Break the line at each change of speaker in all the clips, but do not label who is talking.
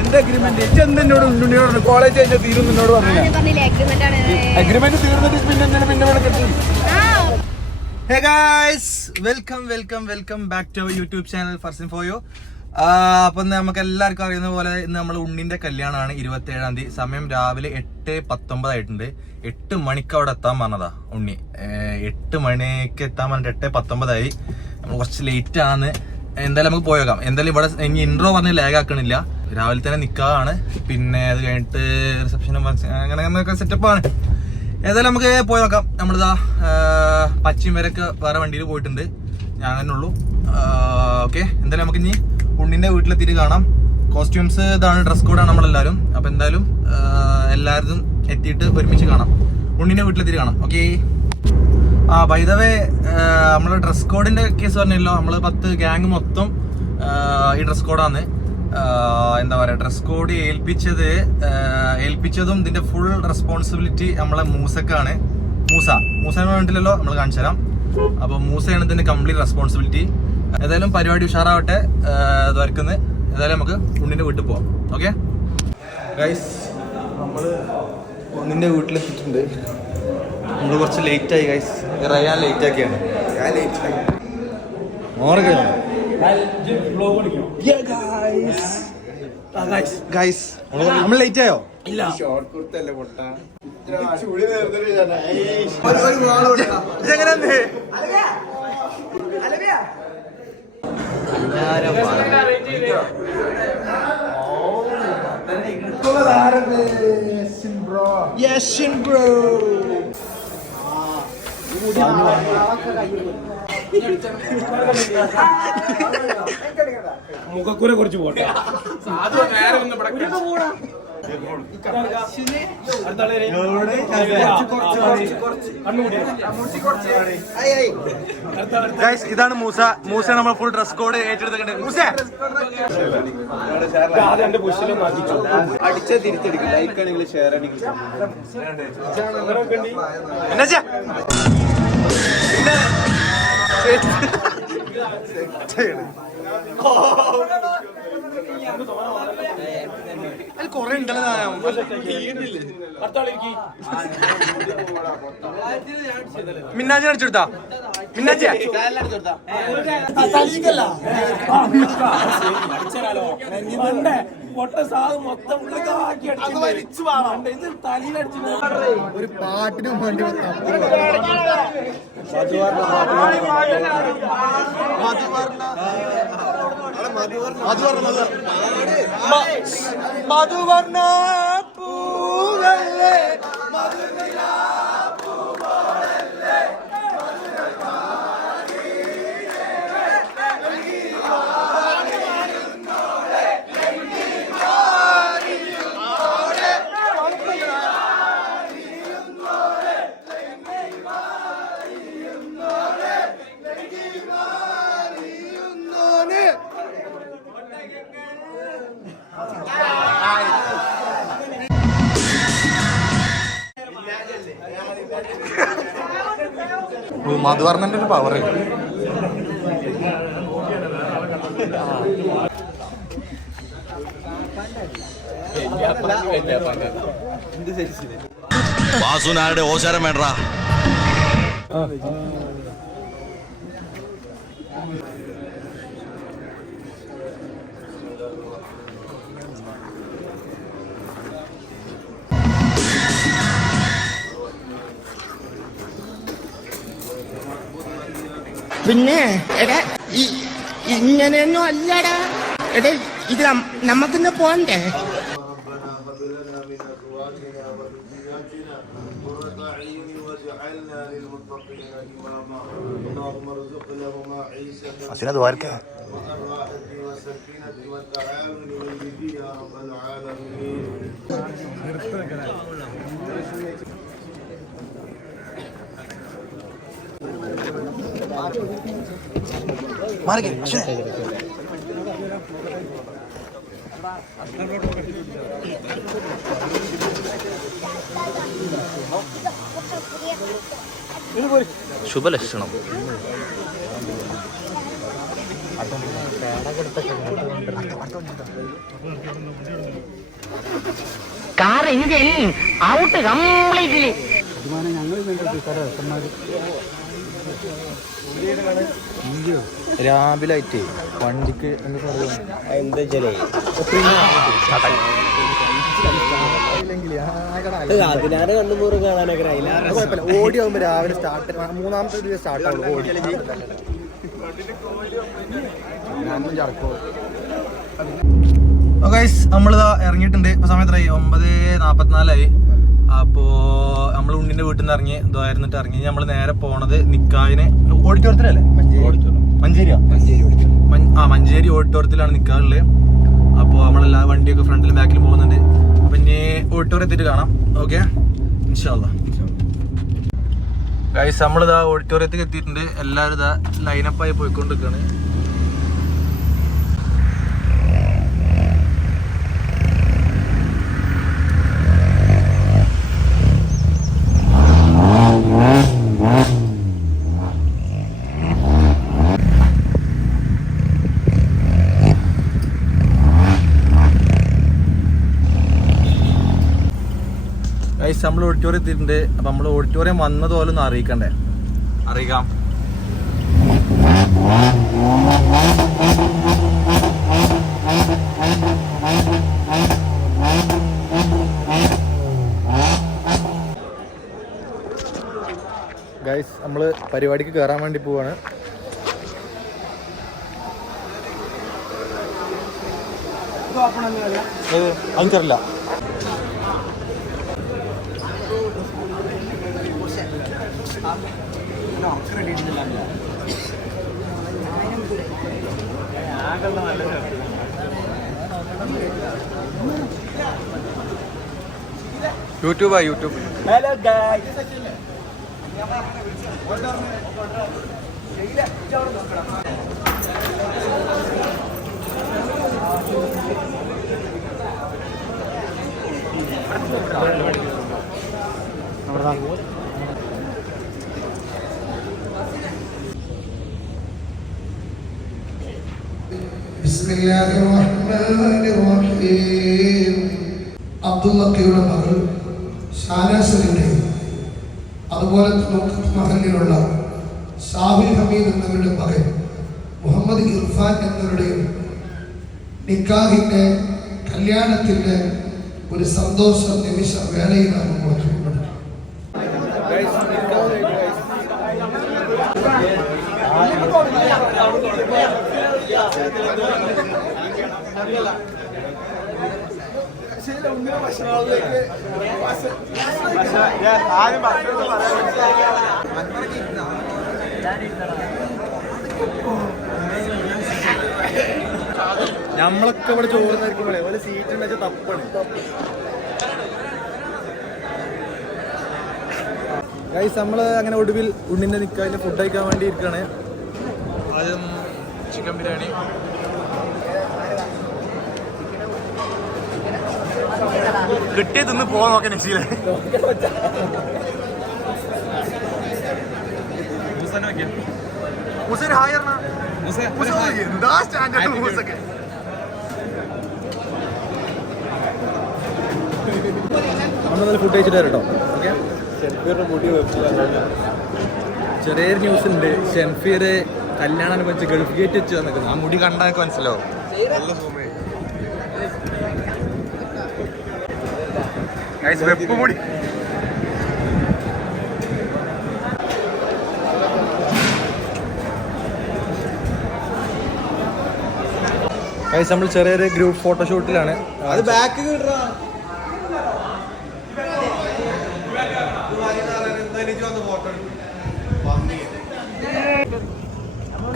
എന്ത് agreement ഉണ്ണിയോട് college കഴിഞ്ഞ തീരും നിന്നോട് പറഞ്ഞില്ല? അഗ്രിമെന്റ് തീർന്നിട്ട് പിന്നെ എന്തിനാ പിന്നെ വേണം കിട്ടി? Hey guys welcome welcome welcome back to YouTube channel Farsin for you അപ്പൊ നമുക്ക് എല്ലാവർക്കും അറിയുന്ന പോലെ ഇന്ന് നമ്മൾ ഉണ്ണിന്റെ കല്യാണമാണ് ഇരുപത്തി ഏഴാം തീയതി. സമയം രാവിലെ എട്ട് പത്തൊമ്പതായിട്ടുണ്ട്. എട്ട് മണിക്ക് അവിടെ എത്താൻ പറഞ്ഞതാ ഉണ്ണി. എട്ട് മണിക്ക് എത്താൻ പറഞ്ഞിട്ട് എട്ട് പത്തൊമ്പതായി. നമ്മൾ കുറച്ച് ലേറ്റ് ആണ്. എന്തായാലും നമുക്ക് പോയേക്കാം. എന്തായാലും ഇവിടെ ഇനി ഇൻട്രോ പറഞ്ഞ് ലാഗ് ആക്കണില്ല. രാവിലെ തന്നെ നിൽക്കാതാണ് പിന്നെ അത് കഴിഞ്ഞിട്ട് റിസപ്ഷനും അങ്ങനെ അങ്ങനെയൊക്കെ സെറ്റപ്പാണ് ഏതായാലും നമുക്ക് പോയി നോക്കാം. നമ്മളിതാ പശ്ചിമ വരെയൊക്കെ വേറെ വണ്ടിയിൽ പോയിട്ടുണ്ട്. ഞാൻ തന്നെ ഉള്ളൂ. ഓക്കെ എന്തായാലും നമുക്ക് ഇനി ഉണ്ണിന്റെ വീട്ടിലെത്തിയിട്ട് കാണാം. കോസ്റ്റ്യൂംസ് ഇതാണ് ഡ്രസ് കോഡാണ് നമ്മളെല്ലാവരും അപ്പോൾ എന്തായാലും എല്ലാവരും എത്തിയിട്ട് ഒരുമിച്ച് കാണാം. ഉണ്ണിന്റെ വീട്ടിലെത്തിയിട്ട് കാണാം. ഓക്കെ ആ വൈദവേ നമ്മൾ ഡ്രസ് കോഡിന്റെ കേസ് പറഞ്ഞല്ലോ. നമ്മൾ പത്ത് ഗ്യാങ് മൊത്തം ഈ ഡ്രസ് കോഡാണ് എന്താ പറയാ ഡ്രസ് കോഡ് ഏൽപ്പിച്ചത് ഏൽപ്പിച്ചതും ഇതിന്റെ ഫുൾ റെസ്പോൺസിബിലിറ്റി നമ്മളെ മൂസക്കാണ്. മൂസ. മൂസനെ വേണ്ടില്ലല്ലോ നമ്മൾ കാണിച്ചു തരാം. അപ്പൊ മൂസയാണ് ഇതിന്റെ കംപ്ലീറ്റ് റെസ്പോൺസിബിലിറ്റി ഏതായാലും പരിപാടി ഉഷാറാവട്ടെ വരക്കുന്ന ഏതായാലും നമുക്ക് ഉണ്ണിന്റെ വീട്ടിൽ പോവാം. ഓക്കെ? ഗൈസ് നമ്മൾ ഒന്നിന്റെ വീട്ടിലെത്തിയിട്ടുണ്ട്. നമ്മൾ കുറച്ച് ലേറ്റ് ആയി ഗൈസ് റയാൻ ലേറ്റ് ആക്കിയാണ്. ഗൈസ് നമ്മൾ ലേറ്റ് ആയോ? ഇതെങ്ങനെ യശൻ ബ്രോ.
മുഖക്കുര കുറച്ച് പോട്ടെ.
ഗൈസ് ഇതാണ് മൂസ. മൂസ നമ്മൾ ഫുൾ ഡ്രസ് കോഡ് ഏറ്റെടുത്തിട്ടുണ്ട് മൂസ!
അടിച്ച തിരിച്ചടിക്കും ലൈക്ക് ആണെങ്കിൽ ഷെയർ ആണെങ്കിൽ
എന്നാ ചെയ്യണേ. അതിൽ കൊറേ ഉണ്ടല്ലോ മിന്നാജി അടിച്ചെടുത്താ മിന്നാജിയാ?
പണ്ടേ
ഒരു പാട്ടിനും വേണ്ടി
മധുവർണ പൂവല്ലേ? മധുവർണന്റെ ഒരു പവർ
വാസുനാരുടെ ഓശാരം വേണ്ടാ
പിന്നെ എടാ ഇങ്ങനെയൊന്നും അല്ലടാ. എടാ ഇത് നമുക്കിന്ന് പോണ്ടേ?
അസിനത് വാർക്കേ
ശുഭലക്ഷണം.
കാർ എഞ്ചിൻ ഔട്ട് കംപ്ലീറ്റ്ലി
രാവിലെ ആയിട്ട് വണ്ടിക്ക് എന്താ
കണ്ണുമൂറും കാണാനൊക്കെ
ഓടി ആകുമ്പോ രാവിലെ സ്റ്റാർട്ട് മൂന്നാമത്തെ ദിവസം സ്റ്റാർട്ട് ആവും ഓടി. ഗൈസ് നമ്മളിതാ ഇറങ്ങിയിട്ടുണ്ട്. ഇപ്പൊ സമയത്തായി ഒമ്പത് നാപ്പത്തിനാലായി. അപ്പോ നമ്മൾ ഉണ്ണിന്റെ വീട്ടിൽ നിന്ന് ഇറങ്ങി ഇതായിരുന്നിട്ട് ഇറങ്ങി. നമ്മൾ നേരെ പോണത് നിക്കാവിന് ഓഡിറ്റോറിയത്തിലല്ലേ? മഞ്ചേരി. മഞ്ച്- ആ മഞ്ചേരി ഓഡിറ്റോറിയത്തിലാണ് നിക്കാറുള്ളത് അപ്പോൾ നമ്മളെല്ലാ വണ്ടിയൊക്കെ ഫ്രണ്ടിലും ബാക്കിലും പോകുന്നുണ്ട്. അപ്പൊ ഇനി ഓഡിറ്റോറിയത്തിൽ കാണാം. ഓക്കെ? ഇൻഷാല്ല ഗൈസ് നമ്മളിതാ ഓഡിറ്റോറിയത്തിൽ എത്തിയിട്ടുണ്ട്. എല്ലാവരും ഇതാ ലൈനപ്പായി പോയിക്കൊണ്ടിരിക്കുകയാണ് ഗൈസ് നമ്മൾ ഓഡിറ്റോറിയം എത്തിയിട്ടുണ്ട്. അപ്പൊ നമ്മൾ ഓഡിറ്റോറിയം വന്നത് പോലെ ഒന്ന് അറിയിക്കണ്ടേ? അറിയിക്കാം. ഗൈസ് നമ്മൾ പരിപാടിക്ക് കയറാൻ വേണ്ടി പോവാണ്. അഞ്ചറില്ല യൂട്യൂബാ യൂട്യൂബ്.
ഹലോ ഗായ്സ്
بسم الله الرحمن الرحيم അബ്ദുള്ളക്കയുടെ മകൾ ഷാനാസറിന്റെ അതുപോലെ നോക്കത്ത് മഹലിലുള്ള ഷാഹിൽ ഹമീദ് എന്നവരുടെ മകൻ മുഹമ്മദ് ഇർഫാൻ എന്നവരുടെയും നിക്കാഹിന്റെ കല്യാണത്തിന്റെ ഒരു സന്തോഷ നിമിഷ വേളയിലാണ്
നമ്മളൊക്കെ ഇവിടെ ചോറുന്നായിരിക്കുമ്പോഴേ ഓരോ സീറ്റ് വെച്ച തപ്പാണ്. ഗൈസ് നമ്മൾ അങ്ങനെ ഒടുവിൽ ഉണ്ണിന്റെ നിക്കാതിന്റെ ഫുഡ് കഴിക്കാൻ വേണ്ടി ഇരിക്കുകയാണ് ആദ്യം ചിക്കൻ ബിരിയാണി. കിട്ടിയ തിന്ന് പോവാൻ നോക്കാൻ മുസൻ ഹായ് എന്താ സ്റ്റാൻഡേർഡ് മൂസൊക്കെ? നമ്മൾ ഫുഡ് കഴിച്ചിട്ട് വരട്ടോ. ഓക്കെ. ചെറിയൊരു ന്യൂസ് ഉണ്ട്. ഷെൻഫീർ കല്യാണം വെച്ച് ഗൾഫ് ഗേറ്റ് വെച്ച് വന്നിരിക്കുന്നു. ആ മുടി കണ്ടാൽ മനസ്സിലാവും. വെപ്പ് കൂടി ഗൈസ് നമ്മൾ ചെറിയൊരു ഗ്രൂപ്പ് ഫോട്ടോഷൂട്ടിലാണ് അത് ബാക്ക്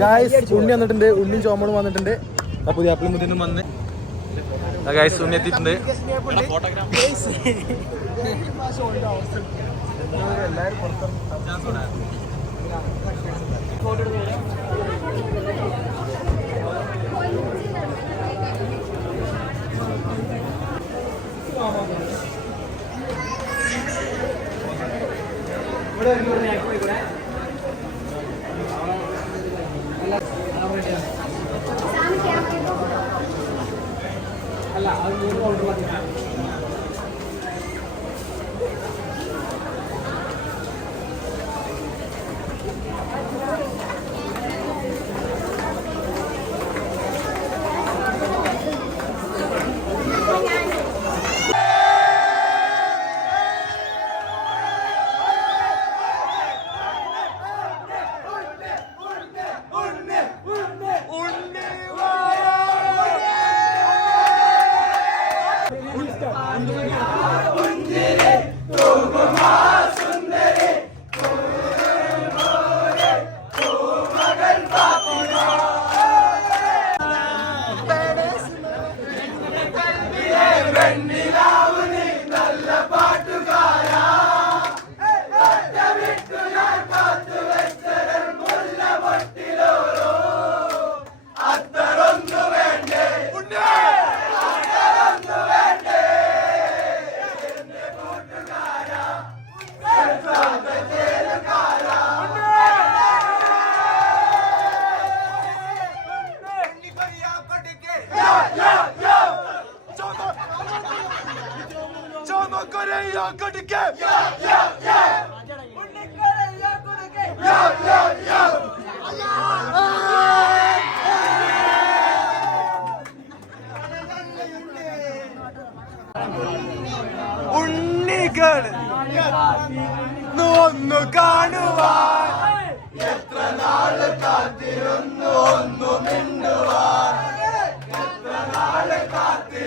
ഗായ്സ് ഉണ്ണി വന്നിട്ടുണ്ട്. ഉണ്ണിയും ചോമണും വന്നിട്ടുണ്ട്. അപ്പൊ പുതിയ ആപ്പിളും മുതിനും വന്ന്. ഗൈസ് ഉണ്ണി എത്തിയിട്ടുണ്ട്.
ഇവിടെ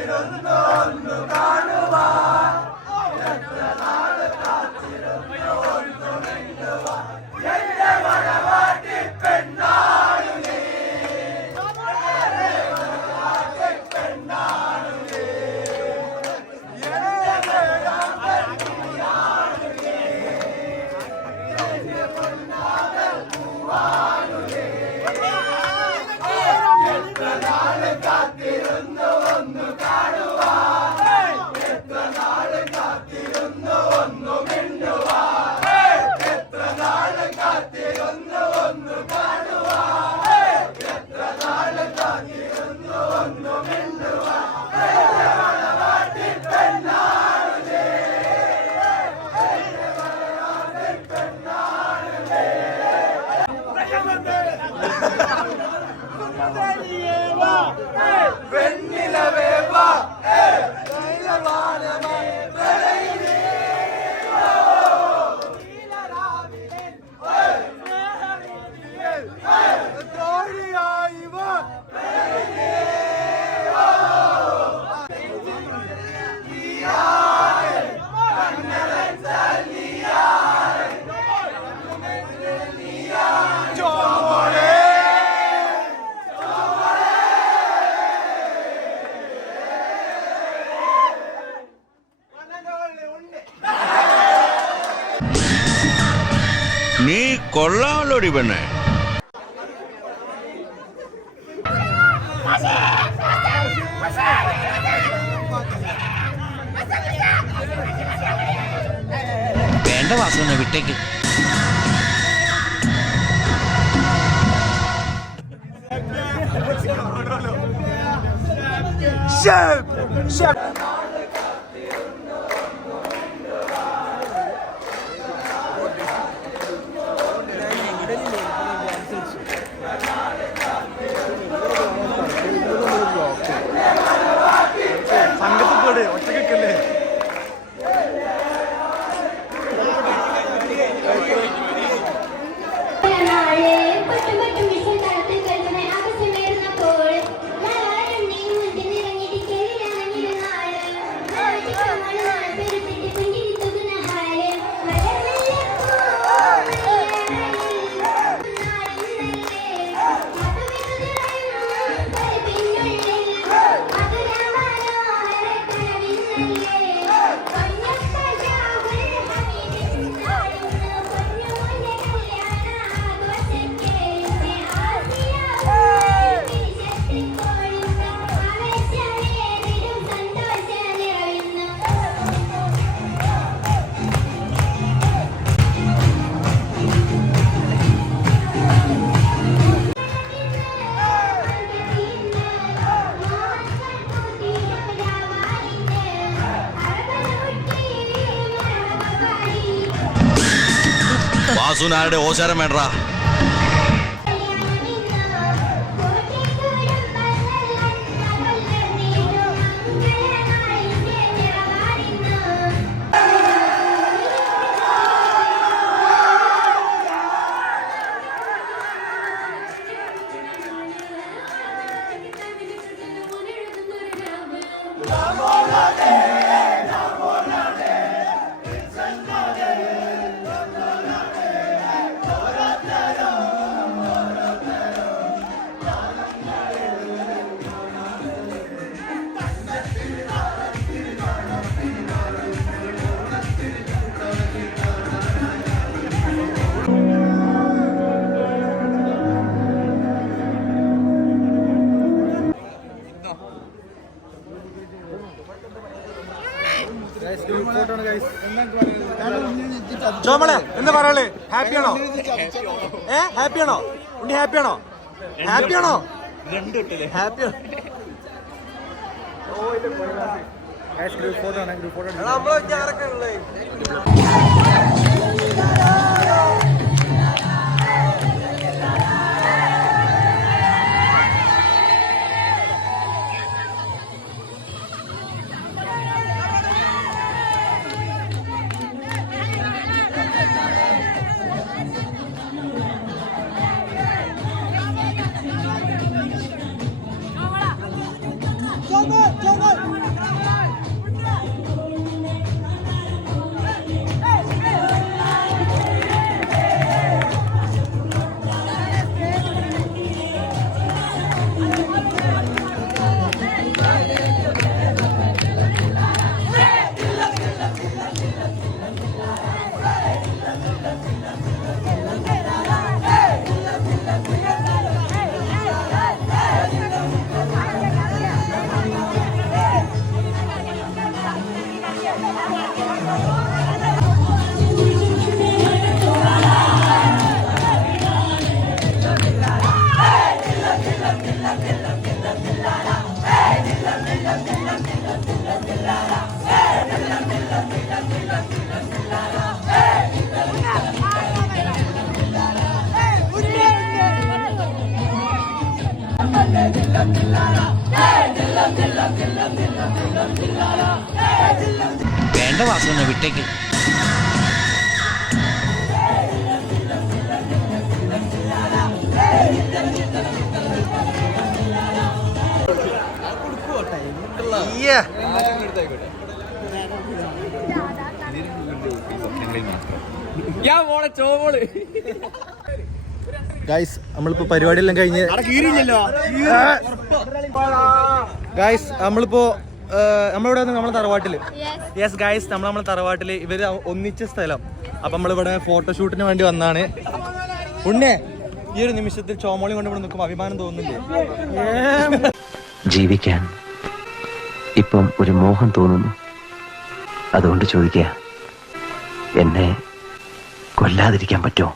നീ കൊള്ളാമല്ലോടി പെണ്ണേ.
വേണ്ട വാസന വിട്ടേക്ക്. వసునారెడ్డి ఓసారమేంట్రా
ചോമളെ എന്താ പറയുള്ളേ ഹാപ്പിയാണോ ഏ? ഹാപ്പിയാണോ ഉണ്ണി ഹാപ്പിയാണോ ഹാപ്പിയാണോ ഹാപ്പിയാണോ
ഫോട്ടോ ആണ്? ഗ്രൂപ്പ് ഫോട്ടോ
ഗൈസ് നമ്മളിപ്പോ പരിപാടിയെല്ലാം കഴിഞ്ഞ് ഗായ്സ് നമ്മളിപ്പോ നമ്മളിവിടെ വന്ന് നമ്മളെ തറവാട്ടിൽ? യെസ് ഗായ്സ് നമ്മൾ നമ്മളെ തറവാട്ടിൽ. ഇവർ ഒന്നിച്ച സ്ഥലം. അപ്പൊ നമ്മളിവിടെ ഫോട്ടോഷൂട്ടിന് വേണ്ടി വന്നാണ്. ഉണ്ണേ ഈ ഒരു നിമിഷത്തിൽ ചോമോളി കൊണ്ട് ഇവിടെ നിൽക്കുമ്പോൾ അഭിമാനം തോന്നുന്നില്ലേ?
ജീവിക്കാൻ ഇപ്പം ഒരു മോഹം തോന്നുന്നു. അതുകൊണ്ട് ചോദിക്കുക എന്നെ കൊല്ലാതിരിക്കാൻ പറ്റുമോ?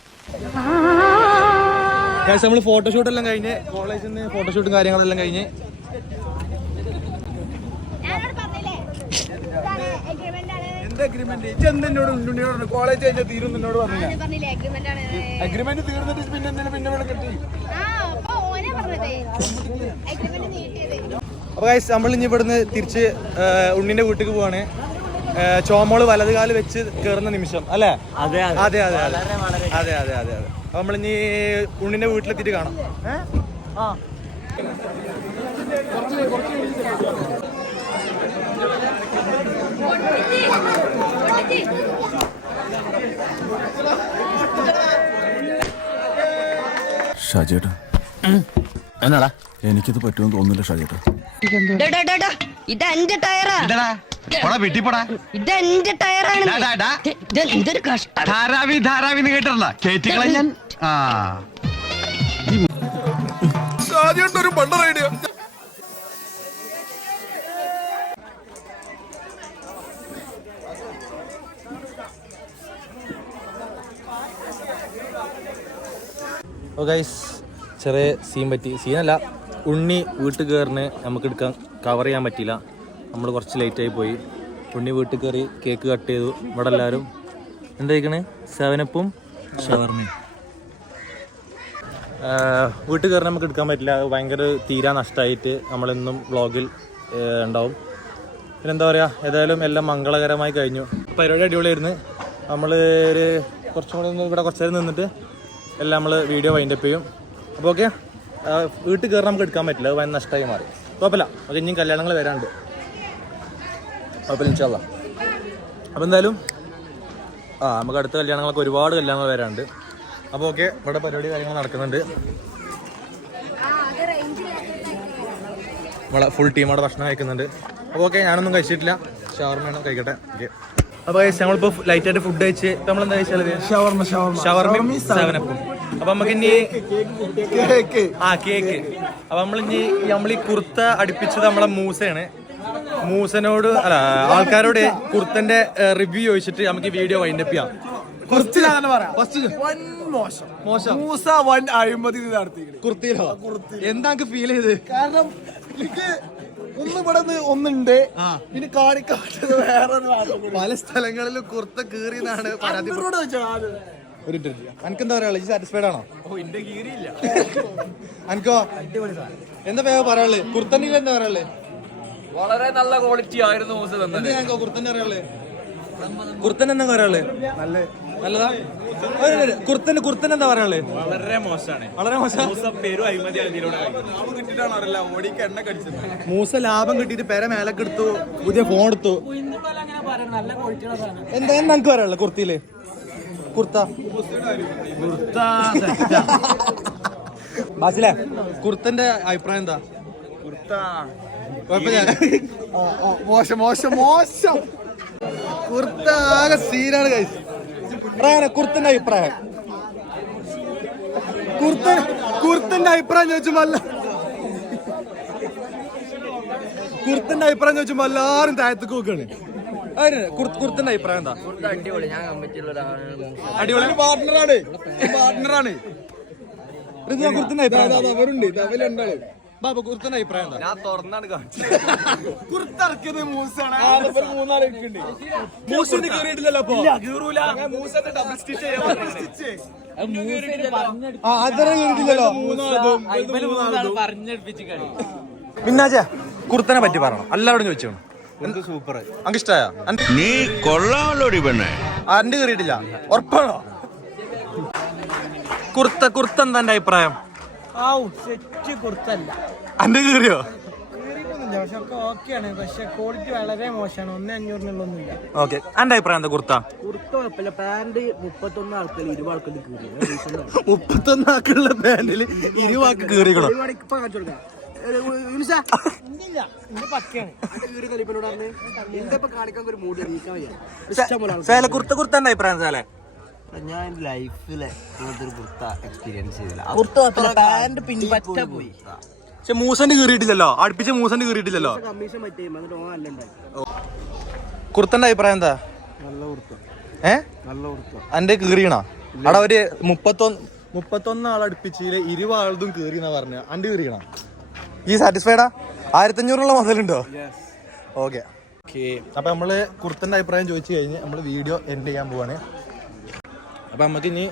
നമ്മൾ ഫോട്ടോഷൂട്ട് എല്ലാം കഴിഞ്ഞ് കോളേജിൽ നിന്ന് ഫോട്ടോഷൂട്ടും കാര്യങ്ങളെല്ലാം കഴിഞ്ഞ്. കോളേജ് അഗ്രിമെന്റ് പിന്നെ
അപ്പൊ
നമ്മൾ ഇനി ഇവിടുന്ന് തിരിച്ച് ഉണ്ണിന്റെ വീട്ടിലേക്ക് പോവാണ്. ചോമോൾ വലത് കാൽ വെച്ച് കയറുന്ന നിമിഷം അല്ലേ?
അതെ
അതെ. അതെ അതെ അതെ. അതെ അതെ അതെ അപ്പൊ നമ്മളിനി ഉണ്ണിന്റെ വീട്ടിലെത്തിയിട്ട് കാണാം? ആ.
ഷാജേട്ടാ.
എന്നാടാ?
എനിക്കിത് പറ്റുമെന്ന് തോന്നുന്നില്ല ഷാജേട്ടാ.
ഇതെന്റെ ടയറാ. ഇതെന്റെ ടയറാണ്. കഷ്ടം
ധാരാവി ധാരാവി എന്ന് കേട്ടിട്ടില്ല കേറ്റിക്കള ഞാൻ? ആ.
ഒരു ഓ ഗൈസ് ചെറിയ സീൻ പറ്റി. സീനല്ല ഉണ്ണി വീട്ടിൽ കയറിന് നമുക്ക് എടുക്കാൻ കവർ ചെയ്യാൻ പറ്റിയില്ല. നമ്മൾ കുറച്ച് ലേറ്റായി പോയി. ഉണ്ണി വീട്ടിൽ കയറി കേക്ക് കട്ട് ചെയ്തു. ഇവിടെ എല്ലാവരും എന്താ കഴിക്കണേ സെവനപ്പും ഷവർമയും. വീട്ടിൽ കയറി നമുക്ക് എടുക്കാൻ പറ്റില്ല. ഭയങ്കര തീരാ നഷ്ടമായിട്ട് നമ്മളെന്നും വ്ളോഗിൽ ഉണ്ടാവും. പിന്നെന്താ പറയുക ഏതായാലും എല്ലാം മംഗളകരമായി കഴിഞ്ഞു. പരിപാടി അടിപൊളിയായിരുന്നു. നമ്മൾ ഒരു കുറച്ചും കൂടി ഒന്ന് ഇവിടെ കുറച്ച് നേരം നിന്നിട്ട് എല്ലാം നമ്മൾ വീഡിയോ വൈൻഡപ്പ് ചെയ്യും. അപ്പോൾ ഓക്കെ വീട്ടിൽ കയറി നമുക്ക് എടുക്കാൻ പറ്റില്ല. അത് ഭയങ്കര നഷ്ടമായി മാറി. കുഴപ്പമില്ല. നമുക്ക് ഇനിയും കല്യാണങ്ങൾ വരാനുണ്ട്. കുഴപ്പമില്ല ഇൻഷാല്ല അപ്പോൾ എന്തായാലും ആ നമുക്ക് അടുത്ത കല്യാണങ്ങളൊക്കെ ഒരുപാട് കല്യാണങ്ങൾ വരാനുണ്ട്. അപ്പോൾ ഓക്കെ ഇവിടെ പരിപാടി കാര്യങ്ങൾ നടക്കുന്നുണ്ട്. നമ്മളെ ഫുൾ ടീം അവിടെ ഭക്ഷണം കഴിക്കുന്നുണ്ട്. അപ്പോൾ ഓക്കെ ഞാനൊന്നും കഴിച്ചിട്ടില്ല. ഷവർമയാണ് കഴിക്കട്ടെ. ഓക്കെ. അപ്പോൾ ഞങ്ങളിപ്പോൾ ലൈറ്റ് ആയിട്ട് ഫുഡ് കഴിച്ച് നമ്മൾ എന്താ കഴിച്ചാൽ ഷവർമ ഷവർമയും സെവനപ്പും അപ്പൊ നമുക്ക് ഇനി ആ കേക്ക്. അപ്പൊ നമ്മൾ ഇനി നമ്മൾ ഈ കുർത്ത അടുപ്പിച്ചത് നമ്മളെ മൂസയാണ്. മൂസനോട് അല്ല ആൾക്കാരോട് കുർത്തന്റെ റിവ്യൂ ചോദിച്ചിട്ട് നമുക്ക് ഈ വീഡിയോ വൈൻഡപ്പ് ചെയ്യാം.
കുറച്ചിലാണെന്ന് പറയാം.
ഫസ്റ്റ്
മോശം.
മോശം.
മൂസ വൻ അഴിമതി നടത്തിയിരിക്കുന്നത്
കുർത്തിയിലോ? എന്താ ഫീൽ ചെയ്ത്?
കാരണം ഒന്ന് ഇവിടെ ഒന്നുണ്ട്. ഇനി കാണിക്കാട്ടത് വേറെ
പല സ്ഥലങ്ങളിലും കുർത്ത കീറിയെന്നാണ് പരാതി ഒരു എനിക്ക് എന്താ പറയാ സാറ്റിസ്ഫൈഡ് ആണോ? ഓ എന്റെ കീറിയില്ല. അനക്കോ? എന്താ പറയാ പറയാൾ കുർത്തന്റെ എന്താ പറയാൾ
വളരെ നല്ല ക്വാളിറ്റി ആയിരുന്നു മൂസ
കുർത്തൻ എന്താ പറയാൾ നല്ല നല്ലതാ? കുർത്തൻ കുർത്തൻ എന്താ പറയാൾ
വളരെ മോശമാണ്.
വളരെ മോശം.
പേരും അഴിമതിയാണ് ഇതിലൂടെ
മൂസ ലാഭം കിട്ടിയിട്ട് പേരെ മേലൊക്കെ എടുത്തു പുതിയ ഫോൺ എടുത്തു. എന്താ നമുക്ക് പറയാനുള്ളത് കുർത്തിയിൽ? കുർത്ത. കുർത്ത. ബാസിലെ കുർത്തന്റെ അഭിപ്രായം എന്താ?
മോശം മോശം മോശം.
കുർത്ത ആകെ സീനാണ് കൈസ് കുർത്തന്റെ അഭിപ്രായം.
കുർത്തൻ കുർത്തന്റെ അഭിപ്രായം ചോദിച്ചു അല്ല കുർത്തന്റെ അഭിപ്രായം ചോദിച്ചു എല്ലാരും താഴത്തേക്ക് നോക്കാണ്.
കുർത്തന്റെ അഭിപ്രായം എന്താ?
അടിപൊളി ഞാൻ
അടിപൊളി.
പാർട്ണറാണ്
ഋതുവാ, കുർത്തന്റെ അഭിപ്രായം?
അവരുണ്ട്. അവരുണ്ടാളും
ബാബു കുർത്തന്റെ അഭിപ്രായം എന്താ?
ഞാൻ തുറന്നാണ് കാണിച്ചത്.
കുർത്തിറക്കിയത് മൂസാണ്.
മൂസിന് കയറിയിട്ടില്ലല്ലോ അപ്പൊ?
മൂസത്തെ ഡബിൾ സ്റ്റിച്ച് ചെയ്യാൻ
ആ അതര കയറിയിട്ടില്ലല്ലോ കുർത്തനെ പറ്റി പറയണം. എല്ലാവരും ചോദിച്ചു എന്ത് സൂപ്പർ. അങ്കിഷ്ടായ
നീ കൊള്ളാമല്ലോടി പെണ്ണെ.
അന്റെ കയറിയിട്ടില്ല ഉറപ്പാണോ? കുർത്ത കുർത്ത എന്താ എന്റെ
സെറ്റ് കുർത്തല്ല
അന്റെ കീറിയോ?
കീറിയിട്ടൊന്നുമില്ല പക്ഷെ ഒക്കെ ഓക്കെയാണ് പക്ഷെ ക്വാളിറ്റി വളരെ മോശമാണ്. ഒന്നേ അഞ്ഞൂറിനുള്ളൊന്നുമില്ല.
ഓക്കെ എന്റെ അഭിപ്രായം എന്താ കുർത്ത?
കുർത്ത കുഴപ്പമില്ല. പാന്റ് മുപ്പത്തൊന്ന് ആൾക്കാർ ഇരുപത് ആൾക്കാർ കീറി.
മുപ്പത്തൊന്ന് ആക്കുള്ള പാന്റിൽ ഇരുവാക്ക്
ഇപ്പൊ കാണിച്ചു കൊടുക്കാം. എന്താ
സേല കുർത്ത കുർത്ത എന്റെ അഭിപ്രായം സേലെ?
ഞാൻ ലൈഫിലെ ഇങ്ങനത്തെ ഒരു കുർത്ത എക്സ്പീരിയൻസ് ചെയ്തില്ല.
പാന്റ് പിൻപറ്റ പോയി.
പക്ഷെ മൂസന്റെ കീറിയിട്ടില്ലല്ലോ? അടുപ്പിച്ച മൂസന്റെ കീറിയിട്ടില്ലല്ലോ?
കമ്മീഷൻ അല്ല
കുർത്തന്റെ അഭിപ്രായം എന്താ?
നല്ല കുർത്ത.
ഏ?
നല്ല കുർത്ത.
അന്റെ കീറിയണോ? അവിടെ ഒരു മുപ്പത്തൊന്ന് മുപ്പത്തൊന്ന് ആളടുപ്പിച്ചിൽ ഇരുപാളതും കീറിയെന്നാ പറഞ്ഞ. അന്റെ കീറിയണോ? ഈ സാറ്റിസ്ഫൈഡാ ആയിരത്തഞ്ഞൂറുള്ള മുതലുണ്ടോ ഓക്കെ ഓക്കെ അപ്പൊ നമ്മൾ കുർത്തന്റെ അഭിപ്രായം ചോദിച്ചു കഴിഞ്ഞ് നമ്മൾ വീഡിയോ എൻഡ് ചെയ്യാൻ പോവാണ്. അപ്പൊ നമുക്ക് ഇനി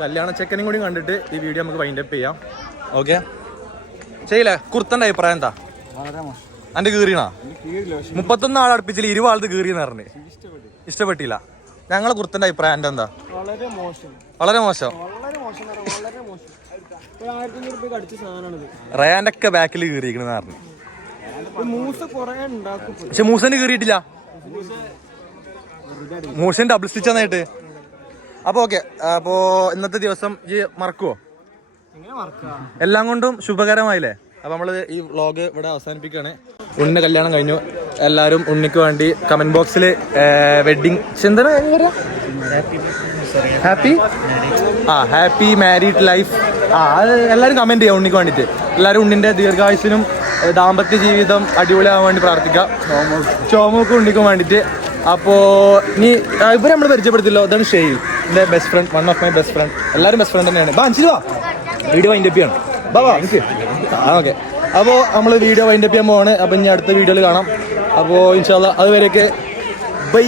കല്യാണ ചെക്കനും കൂടി കണ്ടിട്ട് ഈ വീഡിയോ നമുക്ക് വൈൻഡപ്പ് ചെയ്യാം. ഓക്കെ ചെയ്യില്ലേ കുർത്തന്റെ അഭിപ്രായം എന്താ? അന്റെ കീറിയണോ മുപ്പത്തൊന്ന് ആൾ അടുപ്പിച്ചില്ല ഇരുപാളത്ത് കീറിയെന്ന് പറഞ്ഞു. ഇഷ്ടപ്പെട്ടില്ല. ഞങ്ങളെ കുർത്തന്റെ അഭിപ്രായം എന്റെ എന്താ?
വളരെ മോശം.
റയാന്റെ ഒക്കെ ബാക്കിൽ കീറിയിരിക്കണെന്ന് പറഞ്ഞു. പക്ഷെ മൂസന് കീറിയിട്ടില്ല. മൂസൻ ഡബിൾ സ്റ്റിച്ച് ആയിട്ട് അപ്പൊ ഓക്കെ അപ്പോ ഇന്നത്തെ ദിവസം ഈ മറക്കുവോ? എല്ലാം കൊണ്ടും ശുഭകരമായില്ലേ? അപ്പൊ നമ്മൾ ഈ വ്ളോഗ് ഇവിടെ അവസാനിപ്പിക്കുകയാണ്. ഉണ്ണി കല്യാണം കഴിഞ്ഞു. എല്ലാരും ഉണ്ണിക്ക് വേണ്ടി കമന്റ് ബോക്സിൽ വെഡിങ് എന്താണ് ഹാപ്പി ആ ഹാപ്പി മാരീഡ് ലൈഫ് ആ അത് എല്ലാവരും കമന്റ് ചെയ്യാം ഉണ്ണിക്ക് വേണ്ടിയിട്ട് എല്ലാവരും ഉണ്ണിന്റെ ദീർഘായുസിനും ദാമ്പത്യ ജീവിതം അടിപൊളിയാവാൻ വേണ്ടി പ്രാർത്ഥിക്കാം. ചോമോക്കും. ഉണ്ണിക്കും വേണ്ടിയിട്ട് അപ്പോൾ നീ ഇവരെ നമ്മൾ പരിചയപ്പെടുത്തില്ലോ. ഇതാണ് ഷെയ്ൽ. എന്റെ best friend one of my best friend എല്ലാവരും ബെസ്റ്റ് ഫ്രണ്ട് തന്നെയാണ്. ബാ അഞ്ചിൽ വീഡിയോ വൈൻഡപ്പ് ചെയ്യണം. ബാ ബാ എനിക്ക് ആ ഓക്കെ അപ്പോൾ നമ്മൾ വീഡിയോ വൈൻഡപ്പ് ചെയ്യാൻ പോവാണ്. അപ്പോൾ ഇനി അടുത്ത വീഡിയോയിൽ കാണാം. അപ്പോൾ ഇൻഷാല്ല അതുവരെയൊക്കെ ബൈ